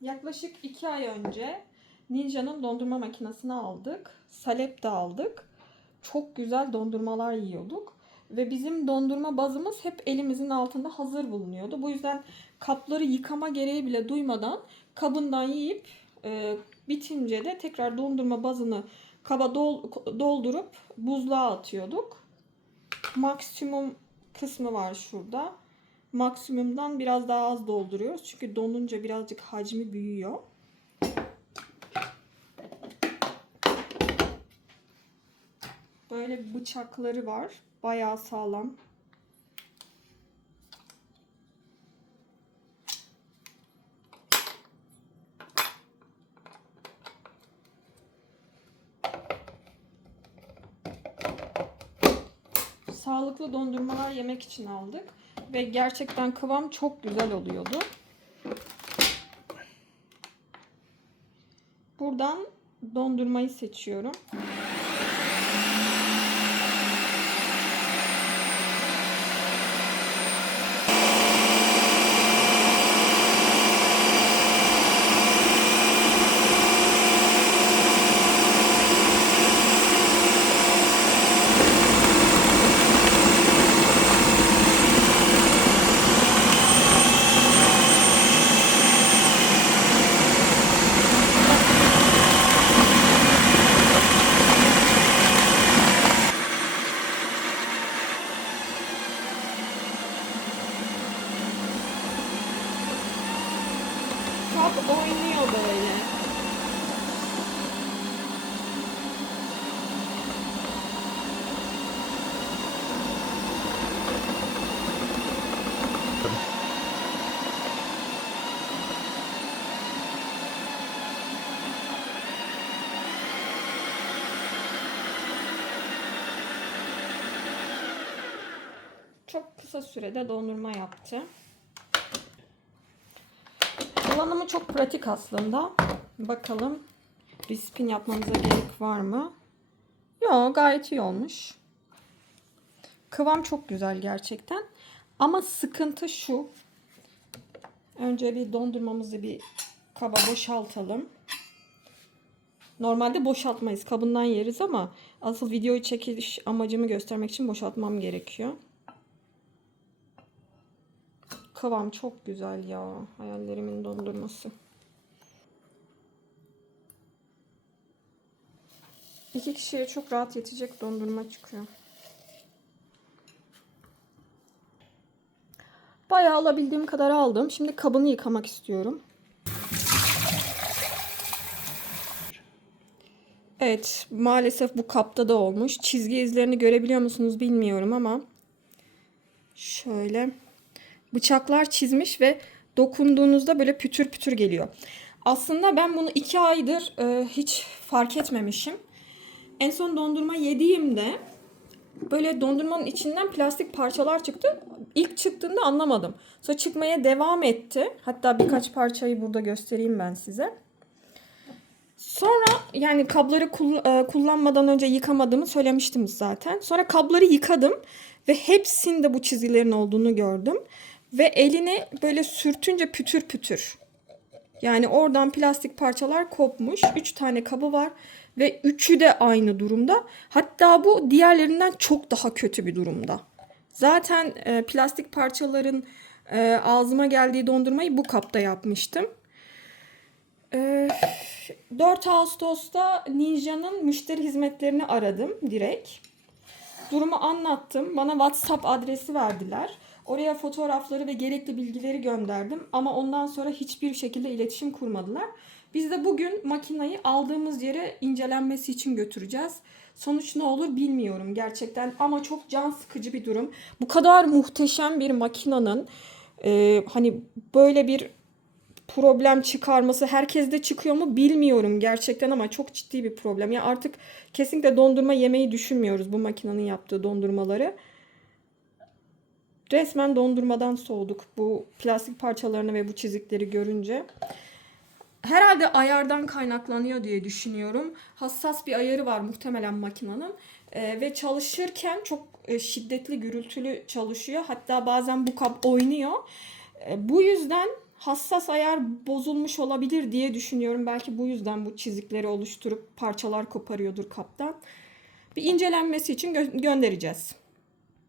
Yaklaşık 2 ay önce Ninja'nın dondurma makinesini aldık. Salep de aldık. Çok güzel dondurmalar yiyorduk. Ve bizim dondurma bazımız hep elimizin altında hazır bulunuyordu. Bu yüzden kapları yıkama gereği bile duymadan kabından yiyip e, bitince de tekrar dondurma bazını kaba dol- doldurup buzluğa atıyorduk. Maksimum kısmı var şurada. Maksimumdan biraz daha az dolduruyoruz. Çünkü donunca birazcık hacmi büyüyor. Böyle bıçakları var. Bayağı sağlam. Sağlıklı dondurmalar yemek için aldık. Ve gerçekten kıvam çok güzel oluyordu. Buradan dondurmayı seçiyorum. Oynuyor böyle. Çok kısa sürede dondurma yaptı. Kullanımı çok pratik aslında. Bakalım bir spin yapmamıza gerek var mı? Yok gayet iyi olmuş. Kıvam çok güzel gerçekten. Ama sıkıntı şu. Önce bir dondurmamızı bir kaba boşaltalım. Normalde boşaltmayız. Kabından yeriz ama asıl videoyu çekiliş amacımı göstermek için boşaltmam gerekiyor. Kıvam çok güzel ya. Hayallerimin dondurması. İki kişiye çok rahat yetecek dondurma çıkıyor. Bayağı alabildiğim kadar aldım. Şimdi kabını yıkamak istiyorum. Evet, maalesef bu kapta da olmuş. Çizgi izlerini görebiliyor musunuz bilmiyorum ama şöyle bıçaklar çizmiş ve dokunduğunuzda böyle pütür pütür geliyor. Aslında ben bunu iki aydır e, hiç fark etmemişim. En son dondurma yediğimde böyle dondurmanın içinden plastik parçalar çıktı. İlk çıktığında anlamadım. Sonra çıkmaya devam etti. Hatta birkaç parçayı burada göstereyim ben size. Sonra yani kabları e, kullanmadan önce yıkamadığımı söylemiştim zaten. Sonra kabları yıkadım ve hepsinde bu çizgilerin olduğunu gördüm. Ve eline böyle sürtünce pütür pütür. Yani oradan plastik parçalar kopmuş. 3 tane kabı var ve üçü de aynı durumda. Hatta bu diğerlerinden çok daha kötü bir durumda. Zaten e, plastik parçaların e, ağzıma geldiği dondurmayı bu kapta yapmıştım. E, 4 Ağustos'ta Ninja'nın müşteri hizmetlerini aradım direkt. Durumu anlattım. Bana WhatsApp adresi verdiler. Oraya fotoğrafları ve gerekli bilgileri gönderdim ama ondan sonra hiçbir şekilde iletişim kurmadılar. Biz de bugün makinayı aldığımız yere incelenmesi için götüreceğiz. Sonuç ne olur bilmiyorum gerçekten ama çok can sıkıcı bir durum. Bu kadar muhteşem bir makinanın e, hani böyle bir problem çıkarması herkeste çıkıyor mu bilmiyorum gerçekten ama çok ciddi bir problem. Ya artık kesinlikle dondurma yemeyi düşünmüyoruz bu makinenin yaptığı dondurmaları. Resmen dondurmadan soğuduk bu plastik parçalarını ve bu çizikleri görünce. Herhalde ayardan kaynaklanıyor diye düşünüyorum. Hassas bir ayarı var muhtemelen makinenin. Ee, ve çalışırken çok e, şiddetli gürültülü çalışıyor. Hatta bazen bu kap oynuyor. E, bu yüzden hassas ayar bozulmuş olabilir diye düşünüyorum. Belki bu yüzden bu çizikleri oluşturup parçalar koparıyordur kaptan. Bir incelenmesi için gö- göndereceğiz.